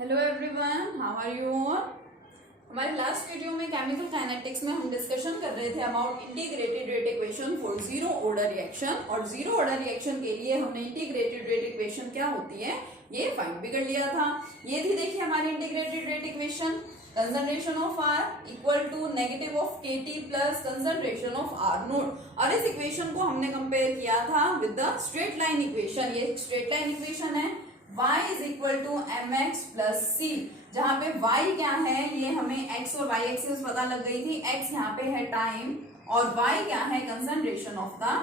Hello everyone, how are you all. हमारे last video में chemical kinetics में हम डिस्कशन कर रहे थे about integrated rate equation for zero order reaction. और जीरो ऑर्डर रिएक्शन के लिए हमने इंटीग्रेटेड रेट इक्वेशन क्या होती है ये फाइंड भी कर लिया था। ये थी देखिए हमारी integrated rate equation, concentration of R equal to negative of KT plus concentration of R naught. और इस इक्वेशन को हमने कंपेयर किया था with the straight line equation. ये स्ट्रेट लाइन इक्वेशन है y is equal to mx plus c, जहां पे y क्या है ये हमें x और y एक्सिस पता लग गई थी। x यहाँ पे है टाइम और y क्या है कंसंट्रेशन ऑफ द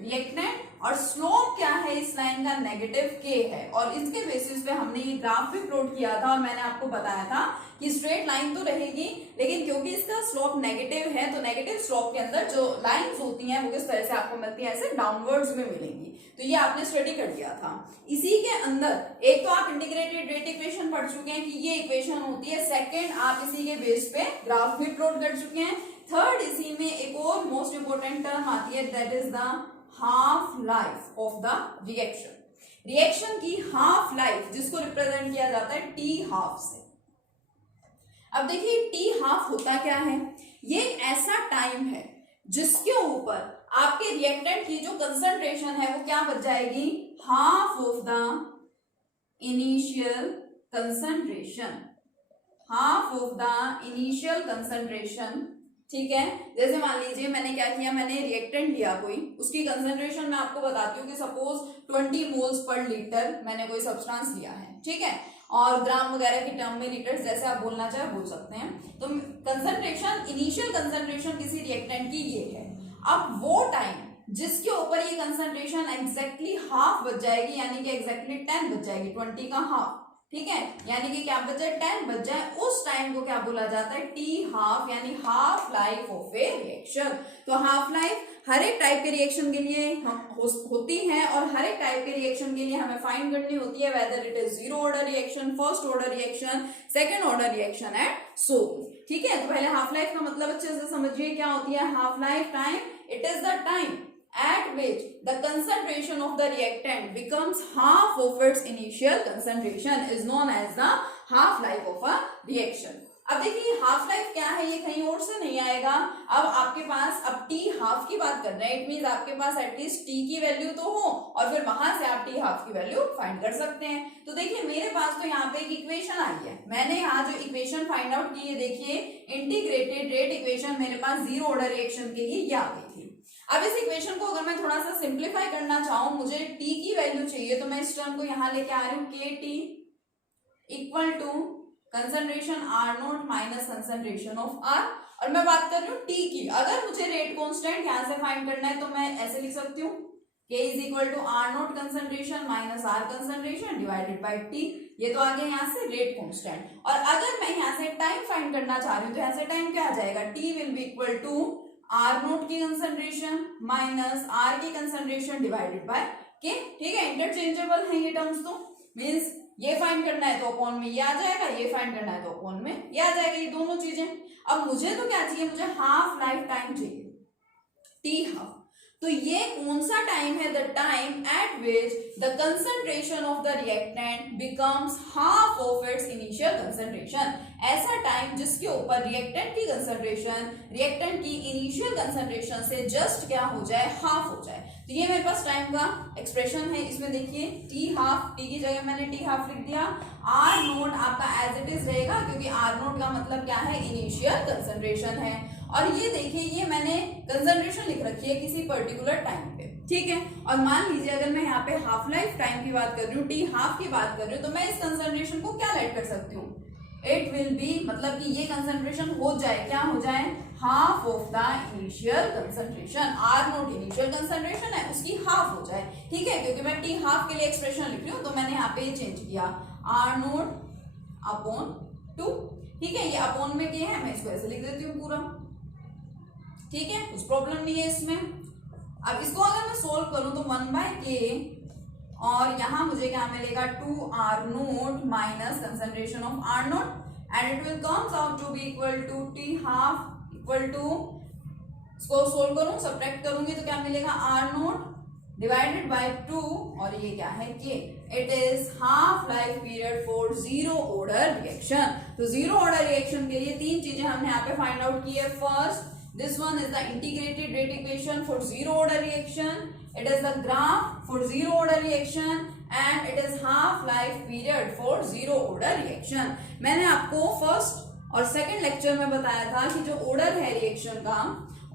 रिएक्टेंट, और स्लोप क्या है इस लाइन का नेगेटिव k है। और इसके बेसिस पे हमने ये ग्राफ भी प्लॉट किया था और मैंने आपको बताया था कि स्ट्रेट लाइन तो रहेगी, लेकिन क्योंकि इसका स्लोप नेगेटिव है तो नेगेटिव स्लोप के अंदर जो लाइंस होती हैं वो किस तरह से आपको मिलती है, ऐसे डाउनवर्ड्स में मिलेंगी। तो ये आपने स्टडी कर लिया था। इसी के अंदर एक तो आप इंटीग्रेटेड रेट इक्वेशन पढ़ चुके हैं कि ये इक्वेशन होती है। सेकंड, आप इसी के बेस पे ग्राफ भी प्लॉट कर चुके हैं। थर्ड, इसी में एक और मोस्ट इंपोर्टेंट टर्म आती है, that is the half life of the reaction. Reaction की हाफ लाइफ जिसको रिप्रेजेंट किया जाता है टी हाफ से। अब देखिए टी हाफ होता क्या है, ये एक ऐसा टाइम है जिसके ऊपर आपके रिएक्टेंट की जो कंसंट्रेशन है वो क्या बच जाएगी, half of the initial concentration, half of the initial concentration. ठीक है, जैसे मान लीजिए मैंने क्या किया, मैंने रिएक्टेंट लिया कोई, उसकी कंसंट्रेशन मैं आपको बताती हूँ कि सपोज 20 मोल्स पर लीटर मैंने कोई सब्सटेंस लिया है, ठीक है, और ग्राम वगैरह की टर्म में लीटर जैसे आप बोलना चाहे बोल सकते हैं। तो कंसंट्रेशन, इनिशियल कंसंट्रेशन किसी रिएक्टेंट की ये है। अब वो टाइम जिसके ऊपर ये कंसंट्रेशन एग्जैक्टली हाफ बच जाएगी, यानी कि एग्जैक्टली 10 बच जाएगी, 20 का हाफ, ठीक है, यानी कि क्या बच जाए, 10 बच जाए, उस टाइम को क्या बोला जाता है, टी हाफ, यानी half life of A reaction. तो हाफ लाइफ हर एक टाइप के रिएक्शन के लिए होती है, और हर एक टाइप के रिएक्शन के लिए हमें फाइंड करनी होती है, whether it is zero order reaction, first order reaction, second order reaction and so. ठीक है, तो पहले हाफ लाइफ का मतलब अच्छे से समझिए क्या होती है half life time. It is the time at which the concentration of the reactant becomes half of its initial concentration is known as the half life of a reaction. अब देखिए हाफ लाइफ क्या है, ये कहीं और से नहीं आएगा। अब आपके पास, अब टी हाफ की बात कर रहे हैं, इट मींस आपके पास एटलीस्ट टी की वैल्यू तो हो, और फिर वहां से आप टी हाफ की वैल्यू फाइंड कर सकते हैं। तो देखिए मेरे पास तो यहाँ पे एक इक्वेशन आई है, मैंने यहाँ जो इक्वेशन फाइंड आउट की है, देखिए इंटीग्रेटेड रेट इक्वेशन मेरे पास जीरो ऑर्डर रिएक्शन के लिए ये आ गई थी। अब इस इक्वेशन को अगर मैं थोड़ा सा सिंप्लीफाई करना चाहूं, मुझे टी की वैल्यू चाहिए, तो मैं इस टर्म को यहां लेके आ रही हूं, k t equal to concentration R naught minus concentration of R, और मैं बात कर रही हूँ टी की। अगर मुझे रेट कांस्टेंट यहां से फाइंड करना है तो मैं ऐसे लिख सकती हूँ, k is equal to R naught concentration minus R concentration divided by t. ये तो आ गया यहाँ से रेट कांस्टेंट। और अगर मैं यहाँ से टाइम फाइंड करना चाह रही हूँ तो यहाँ से टाइम क्या आ जाएगा, t will be equal to R naught की कंसंट्रेशन माइनस आर की कंसंट्रेशन डिवाइडेड बाय के। ठीक है, इंटरचेंजेबल है ये टर्म्स, तो मींस ये फाइंड करना है तो अपॉन में ये आ जाएगा, ये फाइंड करना है तो अपॉन में ये आ जाएगा, ये दोनों चीजें। अब मुझे तो क्या चाहिए, मुझे हाफ लाइफ टाइम चाहिए, टी हाफ। तो ये कौन सा टाइम है, the time eight which the concentration of the reactant becomes half of its initial concentration. ऐसा टाइम जिसके ऊपर रिएक्टेंट की कंसंट्रेशन रिएक्टेंट की इनिशियल कंसंट्रेशन से जस्ट क्या हो जाए, हाफ हो जाए। तो ये मेरे पास टाइम का एक्सप्रेशन है। इसमें देखिए टी हाफ, टी की जगह मैंने टी हाफ लिख दिया, आर नोट आपका एज इट इज रहेगा, क्योंकि आर नोट का मतलब क्या है, इनिशियल कंसंट्रेशन है। और ये देखिए ये मैंने कंसंट्रेशन लिख रखी है किसी पर्टिकुलर टाइम पे, ठीक है। और मान लीजिए अगर मैं यहाँ पे हाफ लाइफ टाइम की बात कर रही हूँ, टी हाफ की बात कर रही हूँ, तो मैं इस कंसंट्रेशन को क्या राइट कर सकती हूँ, इट विल बी, मतलब कि ये कंसंट्रेशन हो जाए, क्या हो जाए, half of the initial concentration. R naught initial concentration है, उसकी हाफ हो जाए, ठीक है, क्योंकि मैं टी हाफ के लिए एक्सप्रेशन लिख रही हूँ तो मैंने यहाँ पे ये चेंज किया, आर नोट अपॉन 2, ठीक है, ये अपॉन में क्या है, मैं इसको ऐसे लिख देती हूँ पूरा, ठीक है, कुछ प्रॉब्लम नहीं है इसमें। अब इसको अगर मैं सोल्व करूं तो 1/k, और यहां मुझे क्या मिलेगा, 2r naught minus concentration of r naught, and it will comes out to be equal to t half equal to, इसको सोल्व करूं, सब्ट्रैक्ट करूंगी तो क्या मिलेगा, r नोट डिवाइडेड बाय 2, और ये क्या है, k, it is half life period for zero order reaction. तो जीरो ऑर्डर रिएक्शन के लिए तीन चीजें हमने यहाँ पे फाइंड आउट की है। First, this one is the integrated rate equation for zero order reaction. It is the graph for zero order reaction and it is half life period for zero order reaction. मैंने आपको first और second lecture में बताया था कि जो order है reaction का,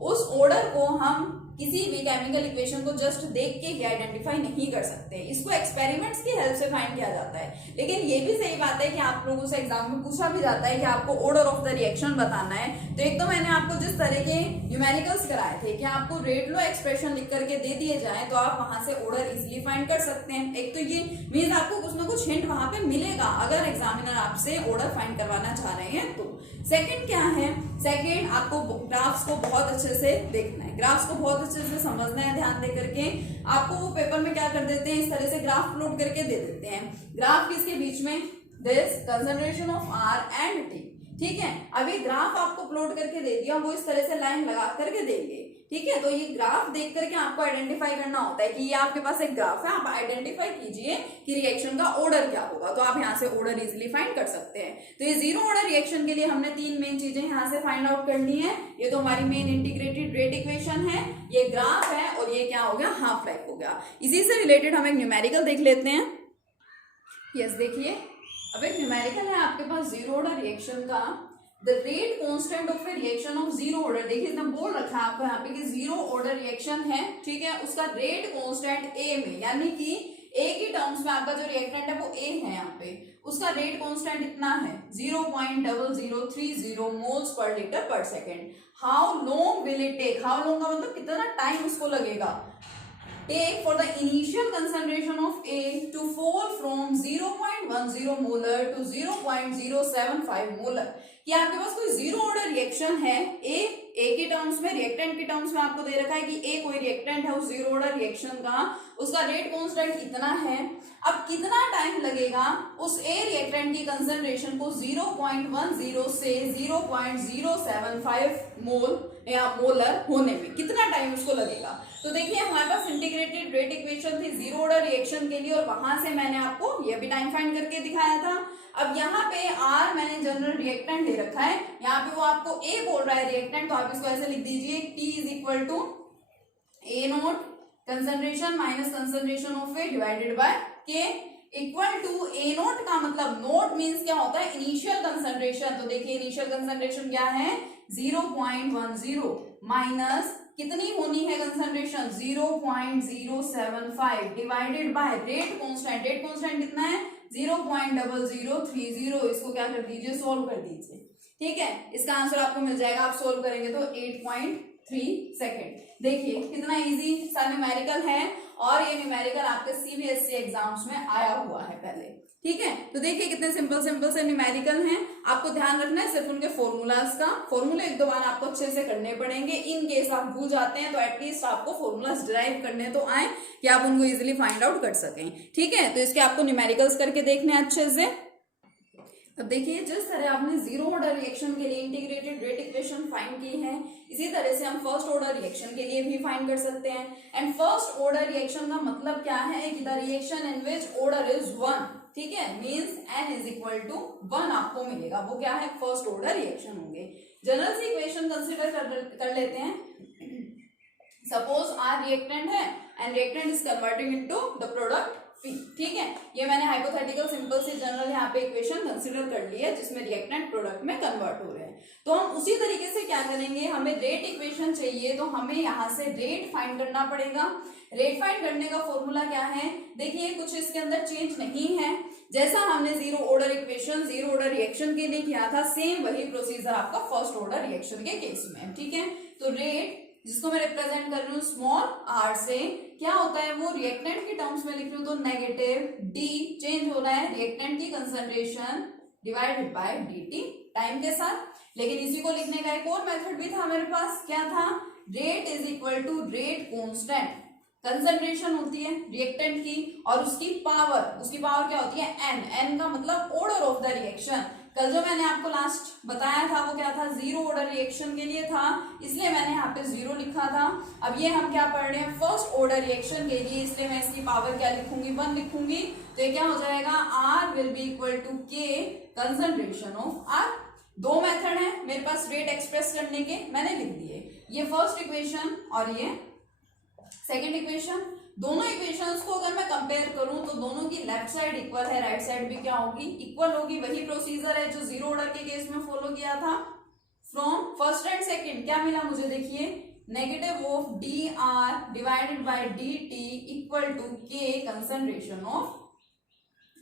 उस ऑर्डर को हम किसी भी केमिकल इक्वेशन को जस्ट देख के ही आइडेंटिफाई नहीं कर सकते, इसको एक्सपेरिमेंट्स की हेल्प से फाइंड किया जाता है। लेकिन ये भी सही बात है कि आप लोगों से एग्जाम में पूछा भी जाता है कि आपको ऑर्डर ऑफ द रिएक्शन बताना है। तो एक तो मैंने आपको जिस तरह के न्यूमेरिकल्स कराए थे कि आपको रेट लो एक्सप्रेशन लिख करके दे दिए जाए तो आप वहां से ऑर्डर इजिली फाइंड कर सकते हैं। एक तो ये मीन्स आपको कुछ ना कुछ हिंट वहां पे मिलेगा अगर एग्जामिनर आपसे ऑर्डर फाइंड करवाना चाह रहे हैं तो। सेकंड क्या है, सेकंड आपको ग्राफ्स को बहुत अच्छे से देखना है, ग्राफ्स को बहुत अच्छे से समझना है ध्यान दे करके। आपको वो पेपर में क्या कर देते हैं, इस तरह से ग्राफ प्लॉट करके दे देते हैं। ग्राफ किसके बीच में, this concentration of R and T, ठीक है। अभी ग्राफ आपको प्लॉट करके दे दिया, वो इस तरह से लाइन लगा करके देंगे, ठीक है। तो ये ग्राफ देख करके आपको आइडेंटिफाई करना होता है कि ये आपके पास एक ग्राफ है, आप आइडेंटिफाई कीजिए कि रिएक्शन का ऑर्डर क्या होगा, तो आप यहाँ से ऑर्डर इजीली फाइंड कर सकते हैं। तो ये जीरो ऑर्डर रिएक्शन के लिए हमने तीन मेन चीजें यहाँ से फाइंड आउट करनी है। ये तो हमारी मेन इंटीग्रेटेड रेट इक्वेशन है, ये ग्राफ है और ये क्या हो गया, हाफ लाइफ हो गया। इसी से रिलेटेड हम एक न्यूमेरिकल देख लेते हैं। यस, देखिए अब एक न्यूमेरिकल है आपके पास जीरो ऑर्डर रिएक्शन का। The rate constant of A reaction of zero order, देखिए इसने बोल रखा है आपको यहाँ पे कि जीरो ऑर्डर रिएक्शन है, ठीक है। उसका रेट कांस्टेंट ए में, यानी कि ए की टर्म्स में आपका जो रिएक्टेंट है वो ए है यहाँ पे, उसका रेट कांस्टेंट इतना है 0.0030 मोल्स पर लीटर पर second. How long will it take, how long का मतलब कितना टाइम उसको लगेगा, take for the initial concentration of A to fall from 0.10 molar to 0.075 molar। कि आपके पास कोई जीरो ऑर्डर रिएक्शन है, ए के टर्म्स में, रिएक्टेंट के टर्म्स में आपको दे रखा है कि ए कोई रिएक्टेंट है उस जीरो ऑर्डर रिएक्शन का, उसका रेट कांस्टेंट इतना है। अब कितना टाइम लगेगा उस ए रिएक्टेंट की कंसंट्रेशन को 0.10 से 0.075 मोल या मोलर होने में, कितना टाइम उसको लगेगा। तो देखिए हमारे पास इंटीग्रेटेड रेट इक्वेशन थी जीरो ऑर्डर रिएक्शन के लिए और वहां से मैंने आपको ये भी टाइम फाइंड करके दिखाया था। अब यहाँ पे आर मैंने जनरल रिएक्टेंट दे रखा है, यहाँ पे वो आपको ए बोल रहा है रिएक्टेंट, तो आप इसको ऐसे लिख दीजिए t is equal to A naught concentration minus concentration of A divided by k equal to A naught का मतलब नोट मीन्स क्या होता है, इनिशियल कंसंट्रेशन। तो देखिए इनिशियल कंसंट्रेशन क्या है 0.10 माइनस कितनी होनी है concentration 0.075 divided by rate constant, rate constant कितना है 0.0030। इसको क्या कर दीजिए, सोल्व कर दीजिए, ठीक है। इसका आंसर आपको मिल जाएगा, आप सोल्व करेंगे तो 8.3 सेकेंड। देखिए कितना इजी सा न्यूमेरिकल है और ये न्यूमेरिकल आपके सीबीएसई एग्जाम्स में आया हुआ है पहले, ठीक है। तो देखिए कितने सिंपल सिंपल से न्यूमेरिकल हैं। आपको ध्यान रखना है सिर्फ उनके फॉर्मूलाज का, फॉर्मूले एक दो बार आपको अच्छे से करने पड़ेंगे। इन केस आप भूल जाते हैं तो एटलीस्ट आपको फॉर्मूलाज डिराइव करने तो आए कि आप उनको इजीली फाइंड आउट कर सकें, ठीक है। तो इसके आपको न्यूमेरिकल्स करके देखने हैं अच्छे से। अब देखिए जिस तरह आपने जीरो ऑर्डर रिएक्शन के लिए इंटीग्रेटेड रेट इक्वेशन फाइंड की है, इसी तरह से हम फर्स्ट ऑर्डर रिएक्शन के लिए भी फाइंड कर सकते हैं। एंड फर्स्ट ऑर्डर रिएक्शन का मतलब क्या है कि the reaction in which order is 1, ठीक है, means n is equal to 1 आपको मिलेगा, वो क्या है फर्स्ट ऑर्डर रिएक्शन होंगे। जनरल सी इक्वेशन कंसीडर कर लेते हैं। सपोज आर रिएक्टेंट है and reactant is converting into the product P, ठीक है। ये मैंने हाइपोथेटिकल सिंपल से जनरल यहाँ पे इक्वेशन कंसीडर कर ली है जिसमें रिएक्टेंट प्रोडक्ट में कन्वर्ट हो रहे हैं। तो हम उसी तरीके से क्या करेंगे, हमें रेट इक्वेशन चाहिए तो हमें यहाँ से रेट फाइंड करना पड़ेगा। रेट फाइंड करने का फॉर्मूला क्या है, देखिए कुछ इसके अंदर चेंज नहीं है, जैसा हमने zero order equation zero order reaction के लिए किया था सेम वही प्रोसीजर आपका फर्स्ट ऑर्डर रिएक्शन के केस में, ठीक है। तो रेट जिसको मैं रिप्रेजेंट कर रही हूँ स्मॉल आर से, क्या होता है वो रिएक्टेंट की टर्म्स में लिख रही हूँ तो नेगेटिव डी चेंज हो रहा है रिएक्टेंट की concentration divided bye dt time के साथ। लेकिन इसी को लिखने का एक और मेथड भी था मेरे पास, क्या था, rate is equal to rate constant, concentration होती है रिएक्टेंट की और उसकी पावर क्या होती है n, n का मतलब ऑर्डर ऑफ द रिएक्शन। कल जो मैंने आपको लास्ट बताया था वो क्या था, जीरो ऑर्डर रिएक्शन के लिए था, इसलिए मैंने यहाँ पे जीरो लिखा था। अब ये हम क्या पढ़ रहे हैं, फर्स्ट ऑर्डर रिएक्शन के लिए, इसलिए मैं इसकी पावर क्या लिखूंगी, 1 लिखूंगी। तो ये क्या हो जाएगा, R will be equal to K concentration of R। दो मेथड है मेरे पास रेट एक्सप्रेस करने के, मैंने लिख दिए, ये फर्स्ट इक्वेशन और ये सेकेंड इक्वेशन। दोनों इक्वेशंस को अगर मैं कंपेयर करूं तो दोनों की लेफ्ट साइड इक्वल है, राइट साइड भी क्या होगी, इक्वल होगी। वही प्रोसीजर है जो जीरो ऑर्डर के केस में फॉलो किया था। फ्रॉम फर्स्ट एंड सेकंड क्या मिला मुझे, देखिए, negative of d R divided by d t equal to k concentration of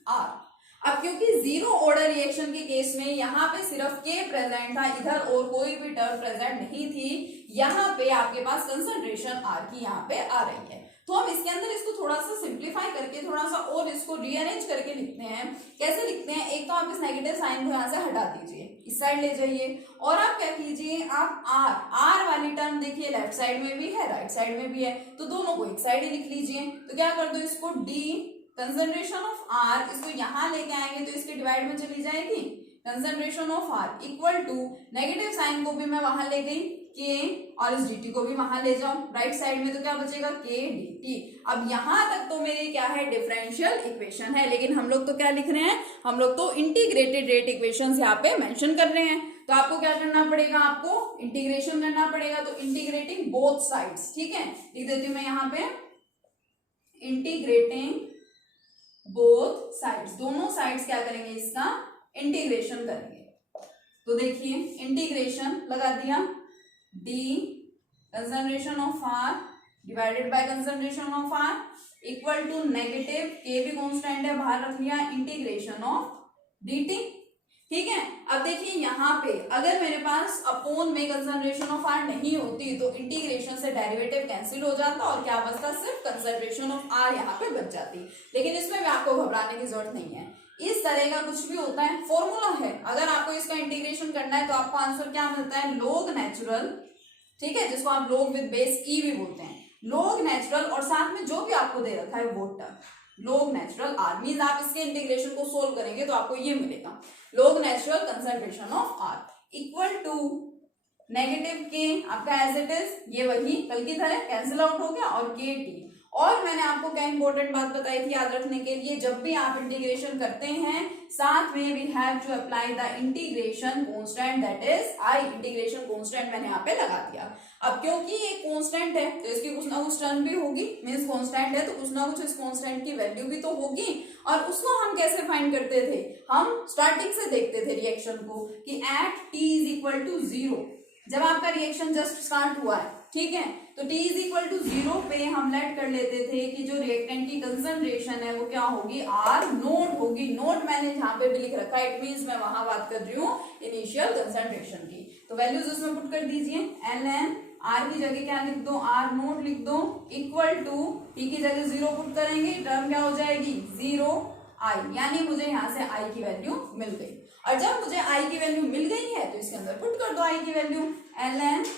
R. अब क्योंकि जीरो ऑर्डर रिएक्शन के केस में यहाँ पे सिर्फ के प्रेजेंट था, इधर और कोई भी टर्म प्रेजेंट नहीं थी, यहाँ पे आपके पास कंसंट्रेशन आर की यहाँ पे आ रही है। तो हम इसके अंदर इसको थोड़ा सा सिंप्लीफाई करके, थोड़ा सा और इसको रीअरेंज करके लिखते हैं। कैसे लिखते हैं, एक तो आप इस नेगेटिव साइन को यहाँ से हटा दीजिए, इस साइड ले जाइए, और आप क्या कीजिए, आप आर वाली टर्म देखिए लेफ्ट साइड में भी है, राइट साइड में भी है, तो दोनों को एक साइड ही लिख लीजिए। तो क्या कर दो, इसको डी कंसंट्रेशन ऑफ आर, इसको यहां लेके आएंगे तो इसके डिवाइड में चली जाएगी, concentration of R equal to negative sign को भी मैं वहां ले गई के, और इस dt को भी वहां ले जाऊं राइट साइड में, तो क्या बचेगा के dt। अब यहां तक तो मेरी क्या है, डिफरेंशियल इक्वेशन है, लेकिन हम लोग तो क्या लिख रहे हैं, हम लोग तो इंटीग्रेटेड रेट इक्वेशंस यहाँ पे मेंशन कर रहे हैं। तो आपको क्या करना पड़ेगा, आपको इंटीग्रेशन करना पड़ेगा, तो इंटीग्रेटिंग बोथ साइड्स, ठीक है, लिख देती हूं मैं यहाँ पे, इंटीग्रेटिंग बोथ साइड्स, दोनों साइड्स क्या करेंगे, इसका इंटीग्रेशन करेंगे। तो देखिए इंटीग्रेशन लगा दिया, d concentration of R divided by concentration of R equal to negative, k भी कांस्टेंट है बाहर रख लिया, इंटीग्रेशन ऑफ dt, ठीक है। अब देखिए यहाँ पे अगर मेरे पास अपोन में कंसंट्रेशन ऑफ आर नहीं होती तो इंटीग्रेशन से डेरिवेटिव कैंसिल हो जाता और क्या बचता, सिर्फ कंसंट्रेशन ऑफ आर यहाँ पे बच जाती। लेकिन इसमें भी आपको घबराने की जरूरत नहीं है, इस तरह का कुछ भी होता है, फॉर्मूला है, अगर आपको इसका इंटीग्रेशन करना है तो आपको आंसर क्या मिलता है, log नेचुरल, ठीक है, जिसको आप log विद बेस ई भी बोलते हैं, log नेचुरल, और साथ में जो भी आपको दे रखा है वो term log natural R, means आप इसके इंटीग्रेशन को सोल्व करेंगे तो आपको ये मिलेगा, log natural concentration of R equal to negative k, आपका एज इट इज, ये वही कल की तरह कैंसिल आउट हो गया, और के टी। और मैंने आपको क्या इंपॉर्टेंट बात बताई थी याद रखने के लिए, जब भी आप इंटीग्रेशन करते हैं साथ में we have to apply the integration constant, that is I, integration constant मैंने यहाँ पे लगा दिया। अब क्योंकि ये कांस्टेंट है तो इसकी कुछ ना कुछ टर्म भी होगी, मींस कांस्टेंट है तो कुछ ना कुछ इस कांस्टेंट की वैल्यू भी तो होगी, और उसको हम कैसे फाइंड करते थे, हम स्टार्टिंग से देखते थे रिएक्शन को कि at t is equal to 0, जब आपका रिएक्शन जस्ट स्टार्ट हुआ है, ठीक है, तो T इज इक्वल टू 0 पे हम लेट कर लेते थे कि जो रिएक्टेंट की कंसंट्रेशन है वो क्या होगी, R नोट होगी। नोट मैंने यहाँ पे भी लिख रखा है, इट मींस मैं वहां बात कर रही हूँ इनिशियल कंसंट्रेशन की। तो वैल्यूज उसमें पुट कर दीजिए, ln R की जगह क्या लिख दो, R नोट लिख दो, इक्वल टू T की जगह 0 पुट करेंगे, टर्म क्या हो जाएगी 0I, यानी मुझे यहाँ से I की वैल्यू मिल गई। और जब मुझे I की वैल्यू मिल गई है तो इसके अंदर पुट कर दो I की वैल्यू, ln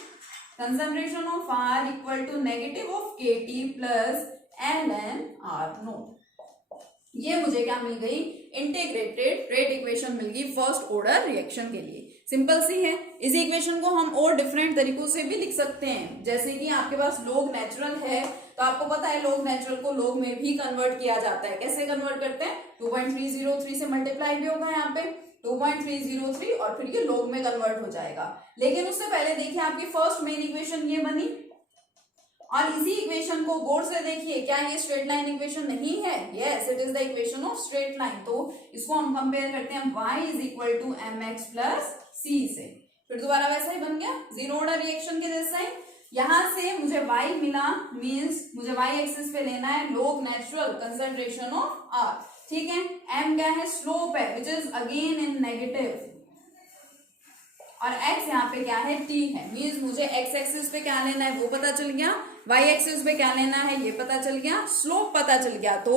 concentration of R equal to negative of KT plus ln R naught. ये मुझे क्या मिल गई, इंटीग्रेटेड रेट इक्वेशन मिल गई फर्स्ट ऑर्डर रिएक्शन के लिए। सिंपल सी है, इस इक्वेशन को हम और डिफरेंट तरीकों से भी लिख सकते हैं, जैसे कि आपके पास log नेचुरल है तो आपको पता है log नेचुरल को log में भी कन्वर्ट किया जाता है। कैसे कन्वर्ट करते हैं, 2.303 से मल्टीप्लाई भी होगा यहाँ पे 2.303 और फिर ये log में कन्वर्ट हो जाएगा। लेकिन उससे पहले देखिए आपकी फर्स्ट मेन इक्वेशन ये बनी, और इसी इक्वेशन को गौर से देखिए, क्या ये स्ट्रेट लाइन इक्वेशन नहीं है, yes it is the equation of straight line. तो इसको हम कंपेयर करते हैं y is equal to mx plus c से, फिर दोबारा वैसा ही बन गया जीरो ऑर्डर रिएक्शन के जैसा ही। यहां से मुझे y मिला, मींस मुझे y एक्सिस पे लेना है log natural concentration of r, ठीक है, m क्या है, स्लोप है which is again in negative, और x यहाँ पे क्या है, t है, मींस मुझे x एक्सिस पे क्या लेना है वो पता चल गया, y एक्सिस पे क्या लेना है ये पता चल गया, स्लोप पता चल गया। तो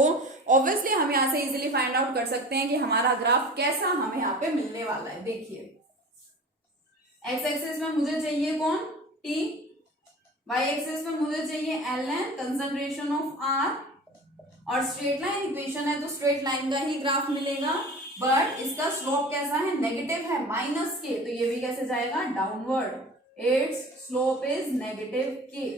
ऑब्वियसली हम यहाँ से इजीली फाइंड आउट कर सकते हैं कि हमारा ग्राफ कैसा हमें यहाँ पे मिलने वाला है। देखिए x एक्सिस में मुझे चाहिए कौन, t, y एक्सिस में मुझे चाहिए ln कंसंट्रेशन ऑफ r, और स्ट्रेट लाइन इक्वेशन है तो स्ट्रेट लाइन का ही ग्राफ मिलेगा, बट इसका स्लोप कैसा है, नेगेटिव है, माइनस के, तो ये भी कैसे जाएगा, downward, it's slope is negative के।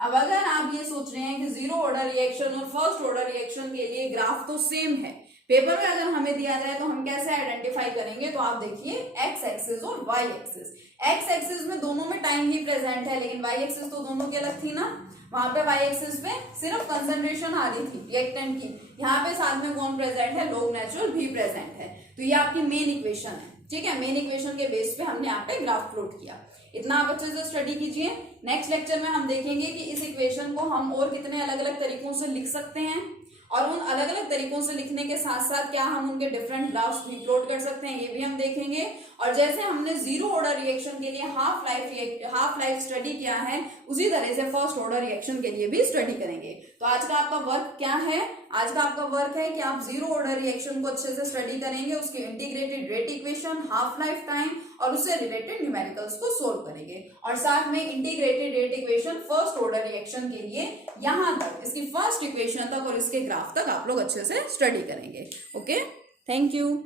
अब अगर आप ये सोच रहे हैं कि जीरो ऑर्डर रिएक्शन और फर्स्ट ऑर्डर रिएक्शन के लिए ग्राफ तो सेम है, पेपर में अगर हमें दिया जाए तो हम कैसे आइडेंटिफाई करेंगे, तो आप देखिए एक्स एक्सिस और वाई एक्सिस। एक्स एक्सिस में दोनों में टाइम ही प्रेजेंट है, लेकिन वाई एक्सिस तो दोनों की अलग थी ना, वहां पे वाई एक्सिस पे सिर्फ कंसंट्रेशन आ रही थी रिएक्टेंट की, यहाँ पे साथ में कौन प्रेजेंट है, लॉग नेचुरल भी प्रेजेंट है। तो ये आपकी मेन इक्वेशन है, ठीक है। मेन इक्वेशन के बेस पे हमने यहाँ पे ग्राफ प्लॉट किया। इतना आप अच्छे से स्टडी कीजिए। नेक्स्ट लेक्चर में हम देखेंगे कि इस इक्वेशन को हम और कितने अलग अलग तरीकों से लिख सकते हैं, और उन अलग अलग तरीकों से लिखने के साथ साथ क्या हम उनके डिफरेंट ग्राफ्स भी प्लॉट कर सकते हैं, ये भी हम देखेंगे। और जैसे हमने जीरो ऑर्डर रिएक्शन के लिए हाफ लाइफ स्टडी किया है, उसी तरह से फर्स्ट ऑर्डर रिएक्शन के लिए भी स्टडी करेंगे। तो आज का आपका वर्क क्या है, आज का आपका वर्क है कि आप जीरो ऑर्डर रिएक्शन को अच्छे से स्टडी करेंगे, उसके integrated rate equation, half life time और उससे रिलेटेड न्यूमेरिकल्स को सोल्व करेंगे, और साथ में integrated rate equation first order reaction के लिए यहां तक, इसकी फर्स्ट इक्वेशन तक और इसके ग्राफ तक आप लोग अच्छे से स्टडी करेंगे। Okay, thank you.